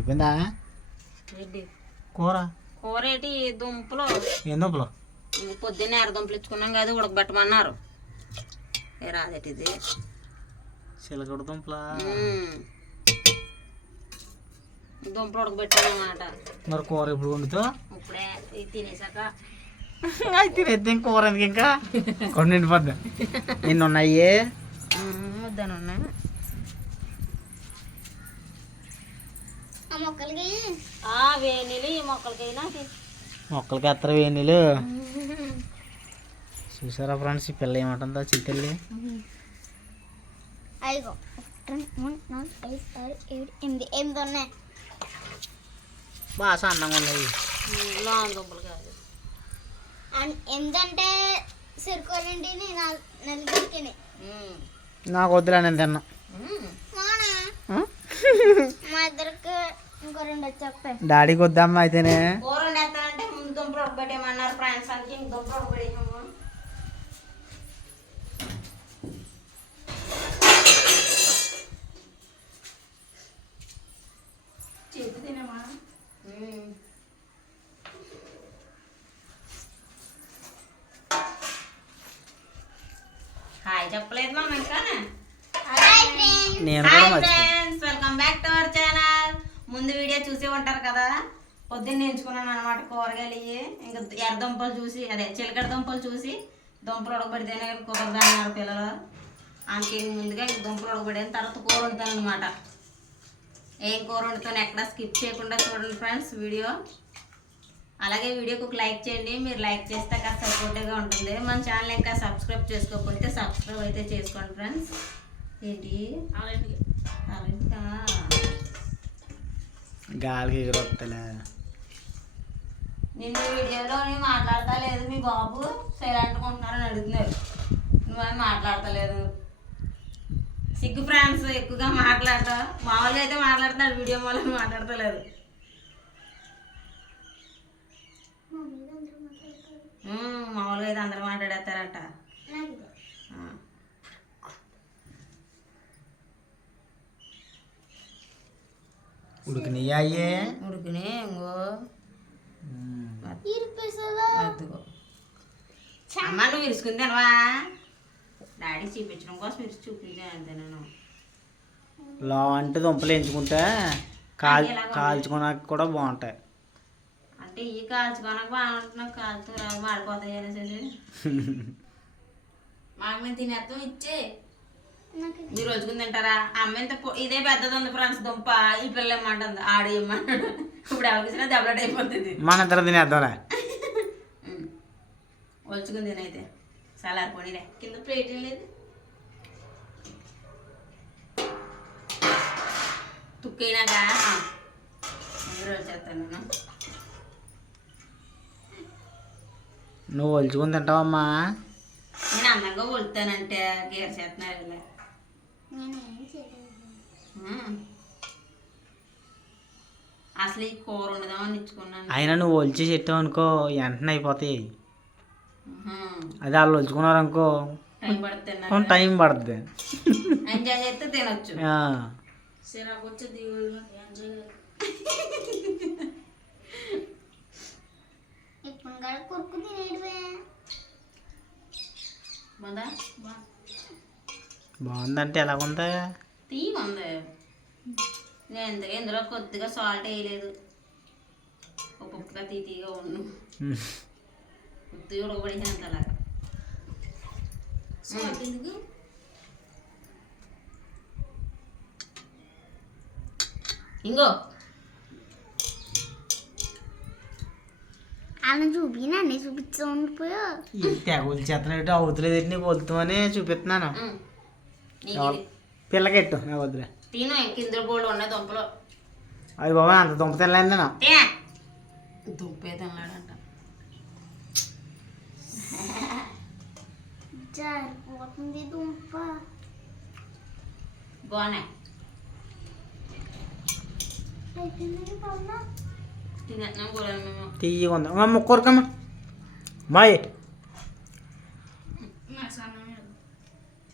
అయిపోయిందా ఏంటి కూర? కూర ఏంటి? దుంపలు. ఏం దుంపలు? పొద్దున్నే ఎర్రదుంపలు ఇచ్చుకున్నాం కదా, ఉడకబెట్టమన్నారు. ఏ రాదేటి ఇది చిలకడ దుంపలా? దుంపలు ఉడకబెట్టామన్నమాట. మరి కూర ఎప్పుడు వండుతావు? ఇప్పుడే ఇది తినేసాక. అది తినేద్దాం కూర ఎందుకు ఇంకా కొన్ని నిండిపోద్ది. నిన్న ఉన్నాయి వద్దాను ఉన్నాయి వేణీళ్ళు. ఈ మొక్కలకైనా మొక్కలకి ఎత్తరు వేణీళ్ళు. చూసారా ఫ్రెండ్స్ ఈ పిల్ల ఏమంటుందో చిత్తెళ్ళి. అయ్యో 1 2 3 4 5 6 7 8 ఉన్నాయి. బాగా సన్నంగా ఉన్నాయి. లాంగ్ దుంపలు కాదు. ఎందుకంటే సరికోరండి నలుగురికి. నాకు వద్దులే నేను తిన్నా. మా ఇద్దరికి ఇంకో 2 వచ్చేస్తాయి. డాడీకి వద్దమ్మా అయితేనే. కూర వండేస్తానంటే ముందు దుంపలు ఉడకబెట్టేయమన్నారు ఫ్రెండ్స్. అందుకే ఇంక దుంపలు ఉడకబెట్టేసాము. చేతి తినమా? హాయ్ చెప్పలేదు మా ఇంకా. నేను హాయ్ కూడా friends, welcome back to our channel. ముందు వీడియో చూసి ఉంటారు కదా. పొద్దున్న ఎంచుకున్నాను అనమాట కూరగాయలు ఇవి. ఇంకా ఎర్రదుంపలు చూసి, అదే చిలకడ దుంపలు చూసి దుంపలు ఉడకబెడితేనే కుదరదు అన్నారు పిల్లలు. అందుకే ముందుగా ఇంక దుంపలు ఉడకబెట్టిన తర్వాత కూర వండుతాను అనమాట. ఏం కూర వండుతాను ఎక్కడ స్కిప్ చేయకుండా చూడండి ఫ్రెండ్స్ వీడియో. అలాగే వీడియోకి ఒక లైక్ చేయండి. మీరు లైక్ చేస్తే కాస్త సపోర్టివ్గా ఉంటుంది. మన ఛానల్ ఇంకా సబ్స్క్రైబ్ చేసుకోకపోతే సబ్స్క్రైబ్ అయితే చేసుకోండి ఫ్రెండ్స్. ఏంటి అలాంటిగా గాలికి ఎగురొస్తలే. నిన్న వీడియోలో నేను మాట్లాడతా లేదు, మీ బాబు సైలెంట్ కొంటున్నారని అడుగుతున్నారు. నువ్వేం మాట్లాడతలేదు. సిగ్గు ఫ్రెండ్స్ ఎక్కువగా మాట్లాడతా. మామూలుగా అయితే మాట్లాడతాడు, వీడియో మామూలుగా మాట్లాడతలేదు. మామూలుగా అయితే అందరూ మాట్లాడేస్తారట. ఉడికినాయి అయ్యే. ఉడికినే ఇంకో అమ్మ నువ్వు ఇరుసుకుందానవా? డాడీ చూపించడం కోసం ఇరుసు చూపించాను అంతే. నేను లా అంటే దుంపలు ఎంచుకుంటే కాల్చుకోవడానికి కూడా బాగుంటాయి. అంటే ఈ కాల్చుకోనక బాగుంటున్నావు, కాల్చు రావు మాడిపోతాయి అనేసి మాకు మేము తినేస్తాం ఇచ్చే. మీరు రోజుకుని తింటారా? అమ్మ ఇంత ఇదే పెద్దది ఉంది ఫ్రెండ్స్ దుంప. ఈ పిల్ల ఏమంటుంది ఆడు ఏమన్నాడు. ఇప్పుడు ఎవరికిచ్చినా దెబ్బలాట అయిపోతుంది. మన ఇద్దరు తినేద్దాంలే. ఒలుచుకుని తినైతే సలారిపోనీలే. కింద ప్లేట్ ఏం లేదు. తుక్కైనాక రోజు చేస్తాను నేను. నువ్వు ఒలుచుకుని తింటావమ్మా? నేను అందంగా ఒలుతానంటే గేర్ చేస్తున్నారు. అసలు ఈ కూర ఉండదామని ఇచ్చుకున్నాను. అయినా నువ్వు ఒలిచి చెట్టావు అనుకో వెంటనే అయిపోతాయి. అదే వాళ్ళు ఒలుచుకున్నారు అనుకో కొంచెం టైం పడుతుంది. ఎంజాయ్ చేస్తే తినొచ్చు. బాగుందంటే ఎలాగుందా? తీగా ఉంది. నేను ఇందులో కొద్దిగా సాల్ట్ వేయలేదు. ఒక్కొక్కగా తీగా ఉండు. కొద్దిగా ఉడకబడినంత అలాగా. ఇంకో అలా చూపినా చూపించా ఉండిపోయా. చేతనట్టు అవుతులేదు నీకు వద్దుమని చూపిస్తున్నాను. పిల్లకెట్టు నాకు వద్దులే. తిను ఇంకిందులో బోర్డు ఉన్నాయి దుంపలు. అది బాబా అంత దుంప తినలేదు నేను. దుంపే తినలాడంట. జారిపోతుంది దుంప. బాగున్నాయి. తినేస్తున్నాం కూడా మేము. తీయగా ఉందా ముక్కరకమ్మా బాయ్.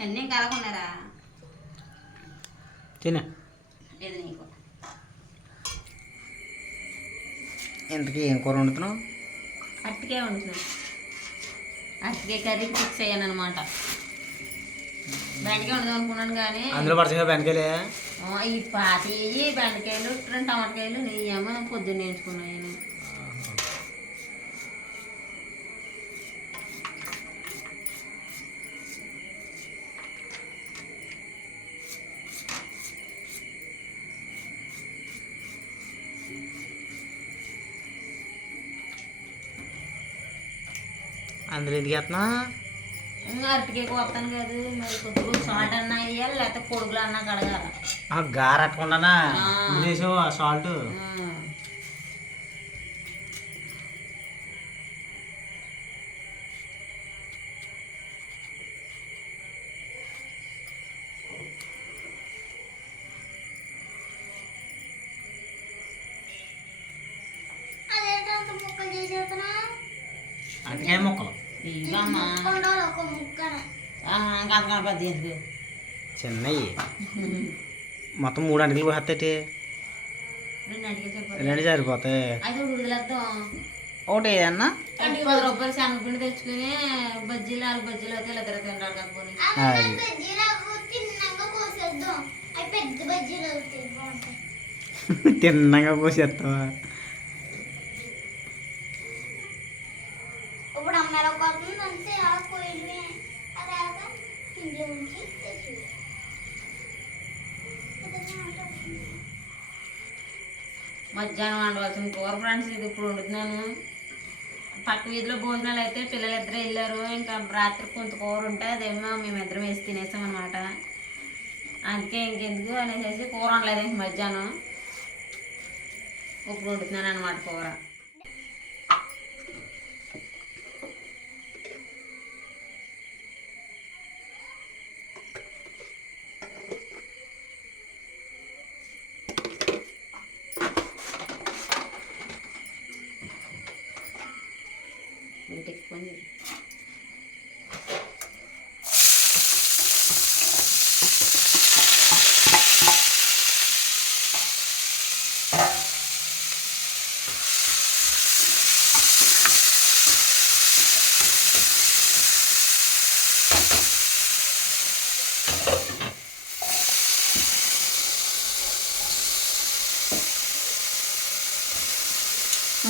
అన్నీ కలగొన్నారా? తినే ఇది నీకు ఇంతకీ ఏం కూర వండుతున్నావు? అరటికాయ వండుతున్నాను. అరటికాయ కర్రీ ఫిక్స్ అయ్యాను అనమాట. బెండకాయ వండుదాం అనుకున్నాను కానీ అందులో పడచగా బెండకాయలే ఈ పాతి బెండకాయలు 2 టమాటకాయలు నెయ్యేమో పొద్దున్న వేయించుకున్నాను. అందులో ఎందుకు వేస్తున్నా? అరటికాయ కోస్తాను కదా, మరి కొద్దిగా సాల్ట్ అన్నా వేయాలి, లేకపోతే కొడుకులు అన్నా కడగాలి. గారట్టకుండానా చేసావు ఆ సాల్ట్? అరటికాయ ముక్కలు చిన్నవి మొత్తం 3 అంటికలు పోతాయి. 2 సరిపోతాయి. ఒకటి ఏదన్నా 10 రూపాయలు శనగపిండి తెచ్చుకుని బజ్జీలు 4 బజ్జీలు అయితే ఇలా తింటారు కనుకొని. తిన్నగా కోసేస్తావా? ఇప్పుడు అమ్మాయిల కోసం అంతే ఆ కోయిలు అలాగా ఇంట్లో ఉంచి తెచ్చు. మధ్యాహ్నం వండవలసిన కూర ఫ్రెండ్స్ ఇది ఇప్పుడు వండుతున్నాను. పక్క వీధిలో భోజనాలు అయితే పిల్లలిద్దరూ వెళ్ళారు. ఇంకా రాత్రి కొంత కూర ఉంటే అదేమో మేమిద్దరం వేసి తినేసాం అనమాట. అందుకే ఇంకెందుకు అనేసి కూర వండలేదు ఇంక మధ్యాహ్నం. ఇప్పుడు వండుతున్నాను అనమాట కూర.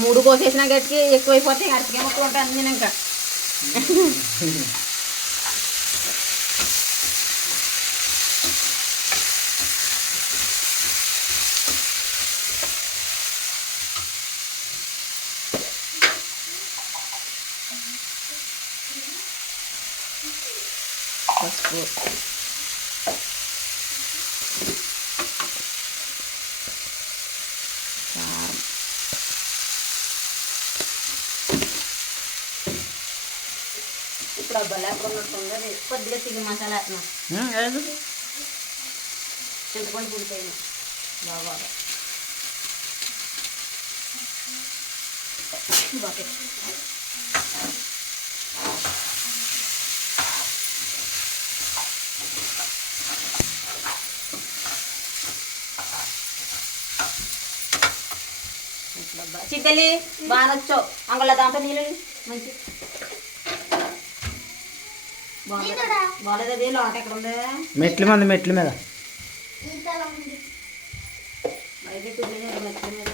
మూడు కోసేసిన గట్టికి ఎక్కువైపోతాయి. అరటికాయ ముక్కలు ఉంటాయి నేను ఇంకా పసుపు ఇప్పుడు అబ్బాయి ఉన్నట్టుంది. కొద్దిగా చికెన్ మసాలా వేస్తున్నాం. చింతపండు పులిపోయిన బాగా చిట్టలి బాగా వచ్చావు. అంగళ్ళ దాంతో నీళ్ళు మంచి బాగాలేదు. అది లోట ఎక్కడ ఉంది? మెట్ల మీద మెట్ల మీద అయితే కుదిరిన మెట్ల మీద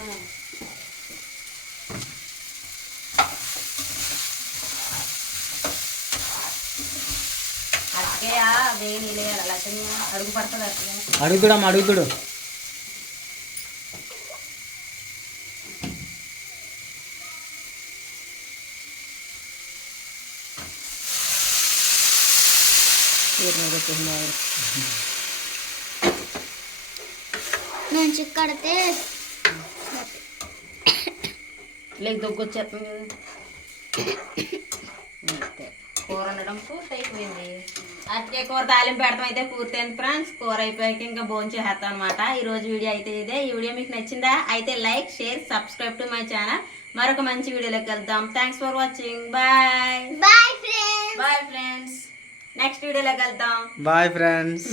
అట్టే అదే నీళ్ళు వేయాలి. లేకపోతే అడుగు పడుతుంది. అట్లా అడుగుతుడమ్మా అడుగుతుడు. నుంచి కడితే లేక దొగ్గొచ్చేస్తుంది కదా. కూర వండడం పూర్తి అయిపోయింది. అట్టే కూర తాలింపు పెడతాం అయితే పూర్తయింది ఫ్రెండ్స్. కూర అయిపోయాక ఇంకా భోజనం చేస్తాం అనమాట. ఈరోజు వీడియో అయితే ఇదే. ఈ వీడియో మీకు నచ్చిందా అయితే like share subscribe to my channel. మరొక మంచి వీడియోలోకి వెళ్దాం. Thanks for watching. Bye bye friends. Bye friends. Next వీడియోలోకి వెళ్దాం. Bye friends.